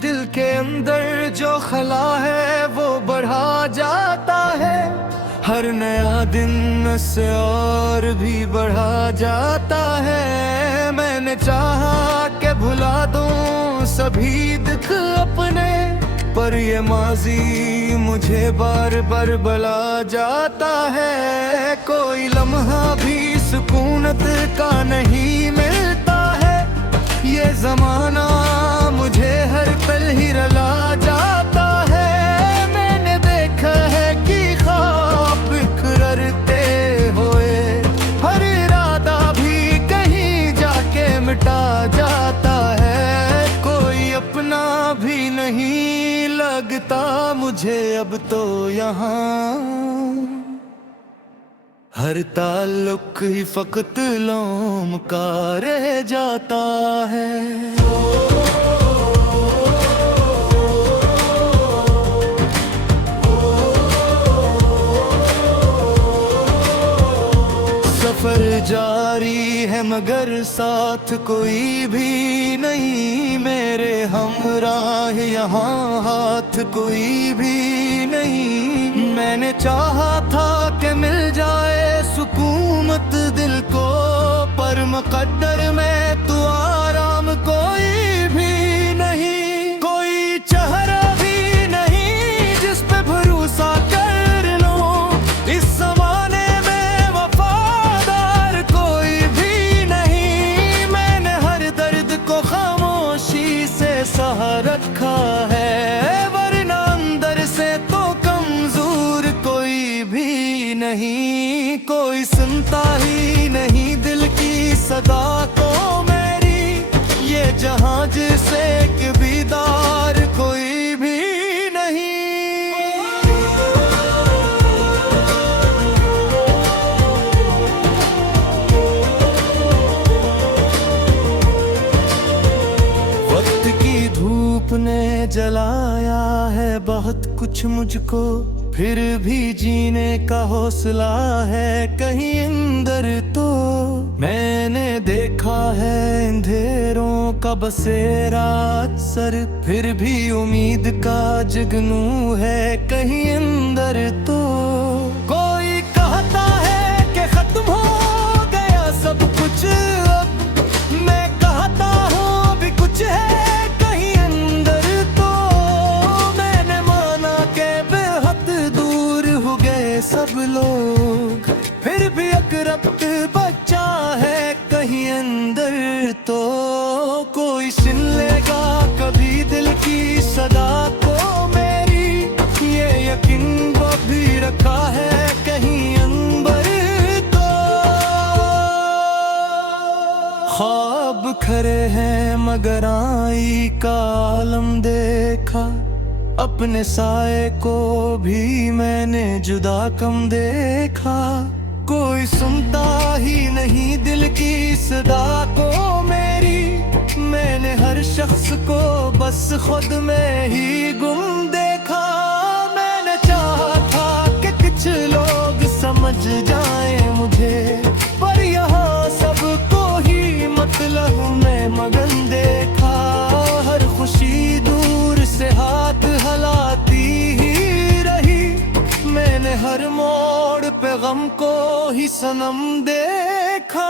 दिल के अंदर जो खला है वो बढ़ा जाता है, हर नया दिन से और भी बढ़ा जाता है। मैंने चाहा कि भुला दूं सभी दुख अपने, पर ये माजी मुझे बार बार बुला जाता है। कोई लम्हा भी सुकूनत का नहीं मिलता है, ये जमाना मुझे हर पल ही रुला जाता है। मैंने देखा है कि ख्वाब बिखरते हुए हर इरादा भी कहीं जाके मिटा जाता है। कोई अपना भी नहीं लगता मुझे अब तो यहाँ, हर ताल्लुक ही फकत लोम का रह जाता है। सफर जारी है मगर साथ कोई भी नहीं, मेरे हमराह यहाँ हाथ कोई भी नहीं। मैंने चाहा था कि मिल जाए सुकूनत दिल को, पर मुकद्दर में तो आराम कोई भी नहीं। कोई चेहरा भी नहीं जिस पे भरोसा कर लो, इस ज़माने में वफादार कोई भी नहीं। मैंने हर दर्द को खामोशी से सहा रखा है, वरना अंदर से तो कमजोर कोई भी नहीं। कोई सुनता ही नहीं दिल की सदा को मेरी, ये जहां जिसे कबीदार कोई भी नहीं। वक्त की धूप ने जलाया है बहुत कुछ मुझको, फिर भी जीने का हौसला है कहीं अंदर तो। मैंने देखा है अंधेरों का बसेरा अक्सर, फिर भी उम्मीद का जुगनू है कहीं अंदर तो। कोई कहता है कि खत्म हो गया सब कुछ अब, मैं कहता हूँ भी कुछ है कहीं अंदर तो। मैंने माना के बेहद दूर हो गए सब लोग, फिर भी अकरब बच्चा है कहीं अंदर तो। कोई सुन लेगा कभी दिल की सदा को मेरी, ये यकीन वो भी रखा है कहीं अंबर तो। ख्वाब खरे हैं मगर आई का आलम देखा, अपने साए को भी मैंने जुदा कम देखा। कोई सुनता ही नहीं दिल की सदा को मेरी, मैंने हर शख्स को बस खुद में ही गुम देखा। मैंने चाहा था कि कुछ लोग समझ जाएं मुझे, पर यहाँ सबको ही मतलब में मगन देखा। हर खुशी दूर से हाथ हिलाती ही रही, मैंने हर मोड़ पे गम को ही सनम देखा।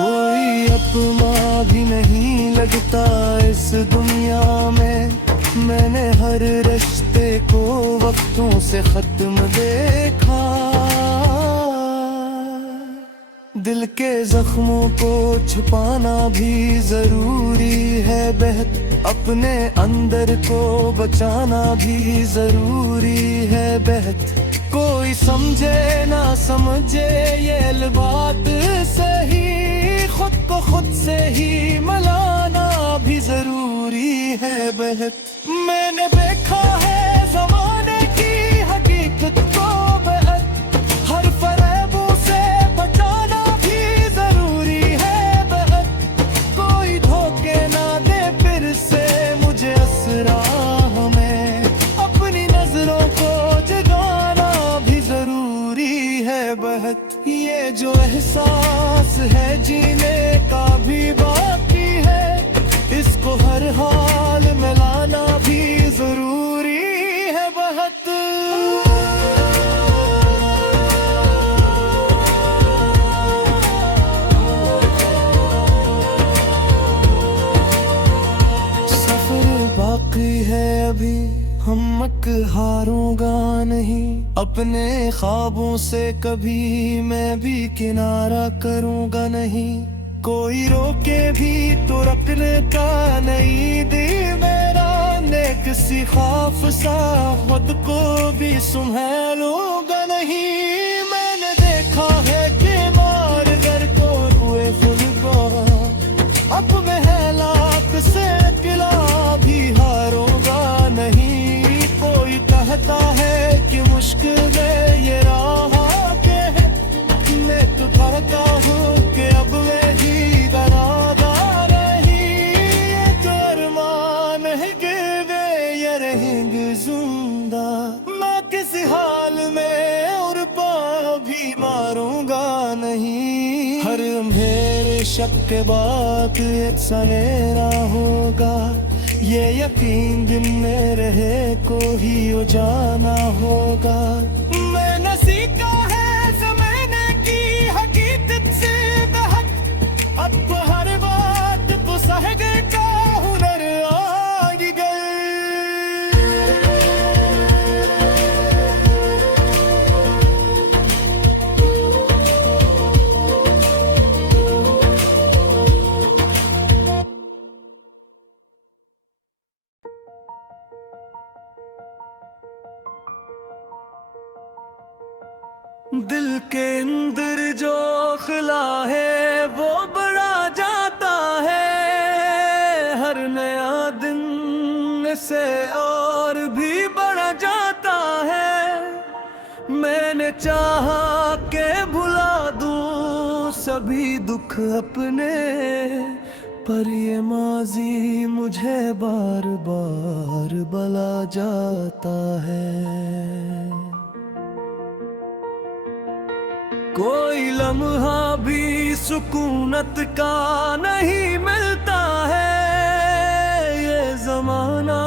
कोई अपना भी नहीं लगता इस दुनिया में, मैंने हर रिश्ते को वक्तों से खत्म देखा। दिल के जख्मों को छुपाना भी जरूरी है बेहद, अपने अंदर को बचाना भी जरूरी है बेहद। कोई समझे ना समझे ये बात सही, खुद को खुद से ही मिलाना भी जरूरी है बेहद। मैंने देखा है ज़माने की हकीकत को बेहद, हर फरेबों से बचाना भी जरूरी है बेहद। कोई धोखे ना दे फिर से मुझे असरा में, अपनी नजरों को जगाना भी जरूरी है बेहद। ये जो एहसास है जीने का भी बाकी है, इसको हर हाल में लाना भी हारूंगा नहीं, अपने ख्वाबों से कभी मैं भी किनारा करूंगा नहीं। कोई रोके भी तो रखने का नहीं दिल मेरा, नेक सी खौफ सा खुद को भी संभालूंगा नहीं। मैंने देखा है कि मार कर को हुए फुलवा, अब मैं लाख से किला भी हारूंगा नहीं। कोई कहता है कि मुश्किल में ये राह आगे है, मैं तो कहता हूँ कि अब मैं ही डराता नहीं। ये तो अरमान है कि वे ये रहेंगे जिंदा, मैं किसी हाल में और पा भी मारूंगा नहीं। हर अंधेरे शक के बाद एक सवेरा होगा, ये यकीन दिन में रहे को ही उजाना होगा। मैंने सीखा है ज़माने की हकीकत से बहक, अब हर बात को सहने का हुनर आ गया। दिल के अंदर जो खिला है वो बड़ा जाता है, हर नया दिन से और भी बढ़ा जाता है। मैंने चाहा के भुला दूं सभी दुख अपने, पर ये माजी मुझे बार बार बुला जाता है। कोई लम्हा भी सुकूनत का नहीं मिलता है, ये जमाना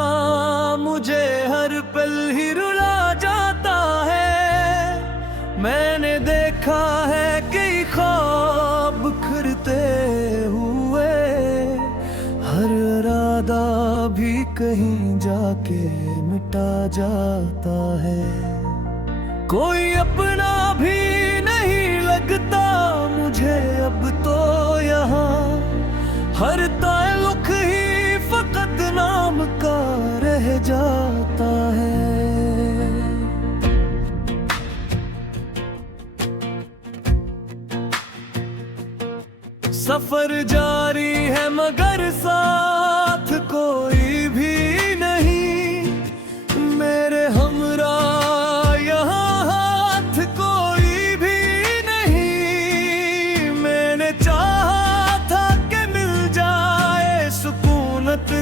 मुझे हर पल ही रुला जाता है। मैंने देखा है कई ख्वाब बिखरते हुए, हर इरादा भी कहीं जाके मिटा जाता है। कोई अपना भी नहीं लगता मुझे अब तो यहाँ, हर ताल्लुक ही फकत नाम का रह जाता है। सफर जारी है मगर साथ कोई भी नहीं, मेरे हमरा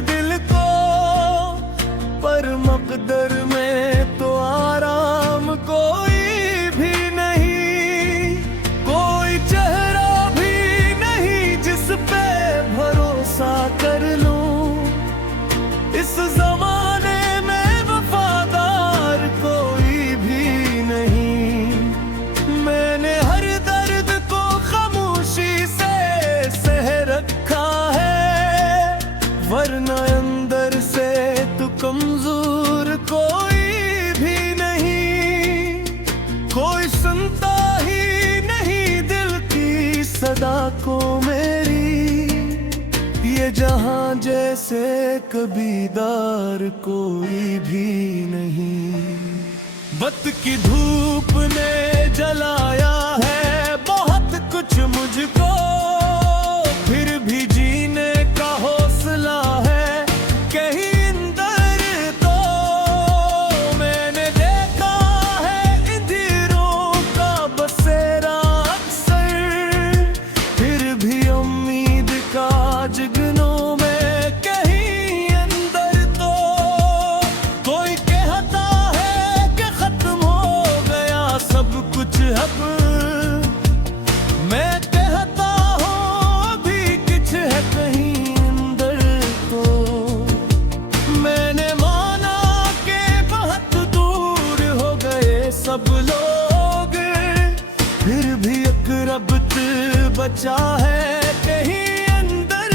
दिल को, पर मकदर में तो आराम कोई भी नहीं। कोई चेहरा भी नहीं जिस पे भरोसा कर लूं, इस जमाने में वफादार कोई भी नहीं। मैंने हर दर्द को खामोशी से सह रखा है, वरना अंदर से तो कमजोर कोई भी नहीं। कोई सुनता ही नहीं दिल की सदा को मेरी, ये जहां जैसे कबीदार कोई भी नहीं। वक्त की धूप ने जलाया है बहुत कुछ मुझको, फिर भी जीने का हौसला है कहीं अंदर तो। मैंने देखा है अंधेरों का बसेरा अक्सर, फिर भी उम्मीद का जगनों में कहीं अंदर तो। कोई कहता है कि खत्म हो गया सब कुछ अब, मैं कहता हूँ अभी कुछ है कहीं अंदर तो। मैंने माना कि बहुत दूर हो गए सब लोग, फिर भी एक रब्त बचा है कहीं अंदर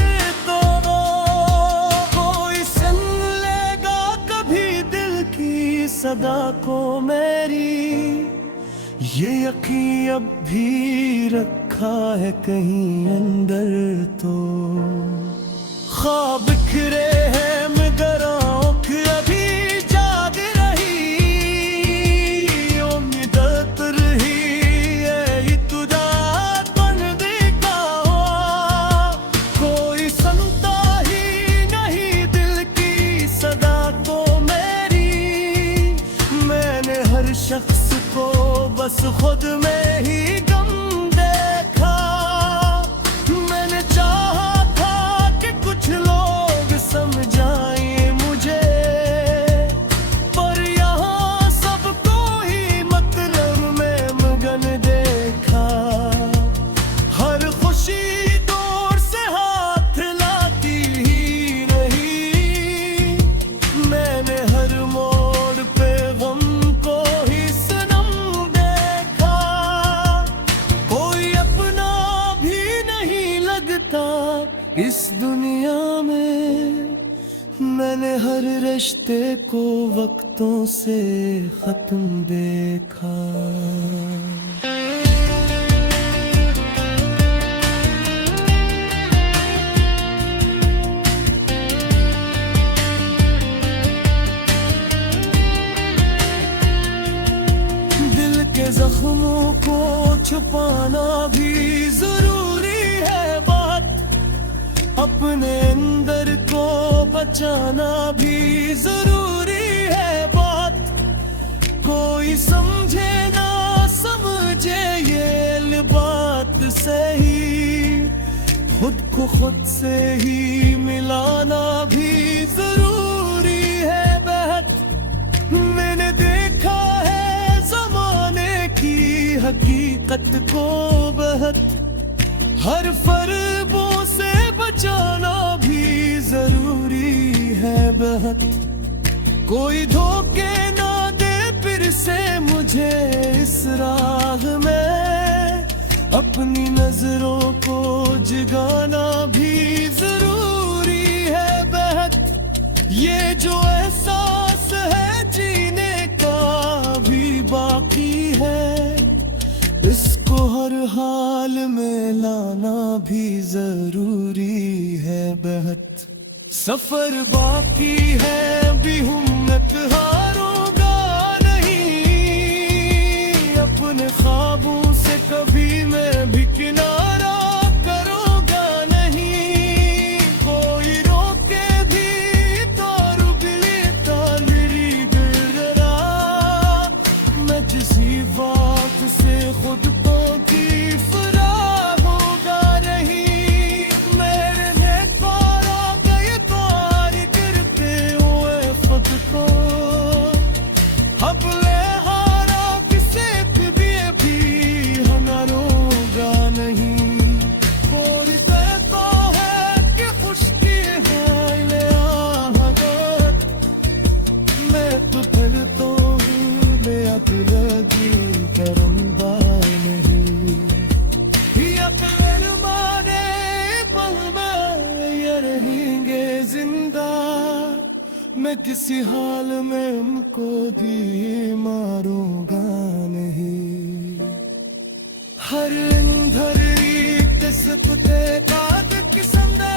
सदा को मेरी, ये यकीन अब भी रखा है कहीं अंदर तो। ख्वाब बिखरे हैं मगर आँख अभी जाग रही, उम्मीद तर ही है तुझा तन देखा हुआ, कोई सुनता ही नहीं दिल की सदा को मेरी। मैंने हर शख्स को बस खुद में ही गम देखा, मैंने चाहा था कि कुछ लोग समझाएं मुझे, पर यहाँ सबको ही मतलब में मगन देखा। हर खुशी दूर से हाथ लाती ही नहीं, मैंने हर मोड़ पे गम को ही सनम देखा। कोई अपना भी नहीं लगता इस दुनिया में, मैंने हर रिश्ते को वक्तों से खत्म देखा। दिल के जख्मों को छुपाना भी जरूरी है बात, अपने अंदर को बचाना भी जरूरी है बात। कोई समझे ना समझे ये बात सही, खुद को खुद से ही मिलाना भी जरूरी है बेहद। मैंने देखा है जमाने की हकीकत को बेहद, हर फर्बों से बचाना भी जरूरी है बेहद। कोई धोखे ना दे फिर से मुझे इस राह में, अपनी नजरों को जगाना भी जरूरी है बेहद। ये जो एहसास है जीने का भी बाकी है, इसको हर हाल में लाना भी जरूरी है बेहद। सफर बाकी है भी हिम्मत हारूंगा नहीं, अपने ख्वाबों से कभी मैं भी किनारा करूंगा नहीं। कोई रोके भी तो रुक लेता मेरी गिररा, मैं किसी बात से खुद को की फरार होगा नहीं। मेरे नेकारा गए तार गिरते हुए खुद को, हबले हारा किसे दिए भी हनारूंगा नहीं। कोई कहता है कि खुशकी है ले आहत, मैं तो फिर तो हूँ बेअद लगी करम्बा नहीं। या फिर माने पल में ये रहेंगे जिंदा, मैं किसी हाल में उनको भी मारूंगा नहीं। हर अंधर किस्मत का किस्म दे